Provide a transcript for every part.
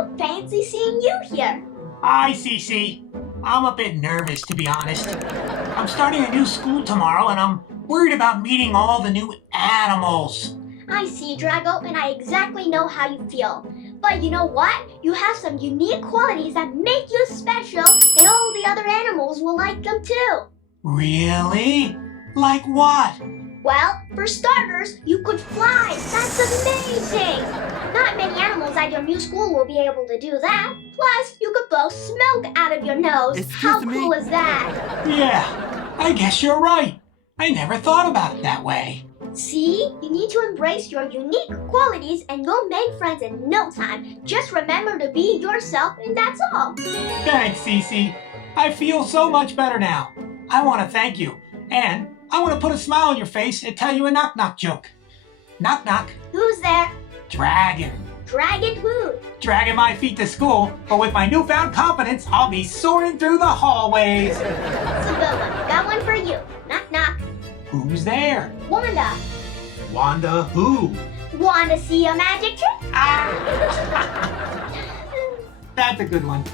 Drago. Fancy seeing you here. Hi, Cici. I'm a bit nervous, to be honest. I'm starting a new school tomorrow, and I'm worried about meeting all the new animals. I see, Drago, and I exactly know how you feel. But you know what? You have some unique qualities that make you special, and all the other animals will like them too. Really? Like what? Well, for starters, you could fly. That's amazing. Not many animals at your new school will be able to do that. Plus, you could blow smoke out of your nose. How cool is that? Yeah, I guess you're right. I never thought about it that way. See? You need to embrace your unique qualities and you'll make friends in no time. Just remember to be yourself and that's all. Thanks, Cici. I feel so much better now. I want to thank you. And I want to put a smile on your face and tell you a knock-knock joke. Knock-knock. Who's there? Dragon. Dragon who? Dragging my feet to school, but with my newfound confidence, I'll be soaring through the hallways. That's a good one. Got one for you. Knock knock. Who's there? Wanda. Wanda who? Wanna see a magic trick? Ah! That's a good one.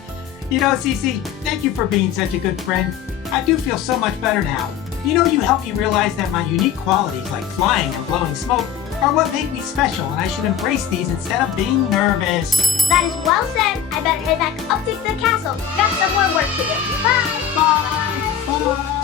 You know, Cici, thank you for being such a good friend. I do feel so much better now. You know, you helped me realize that my unique qualities like flying and blowing smoke are what make me special, and I should embrace these instead of being nervous. That is well said. I better head back up to the castle. Got some more work to do. Bye. Bye. Bye.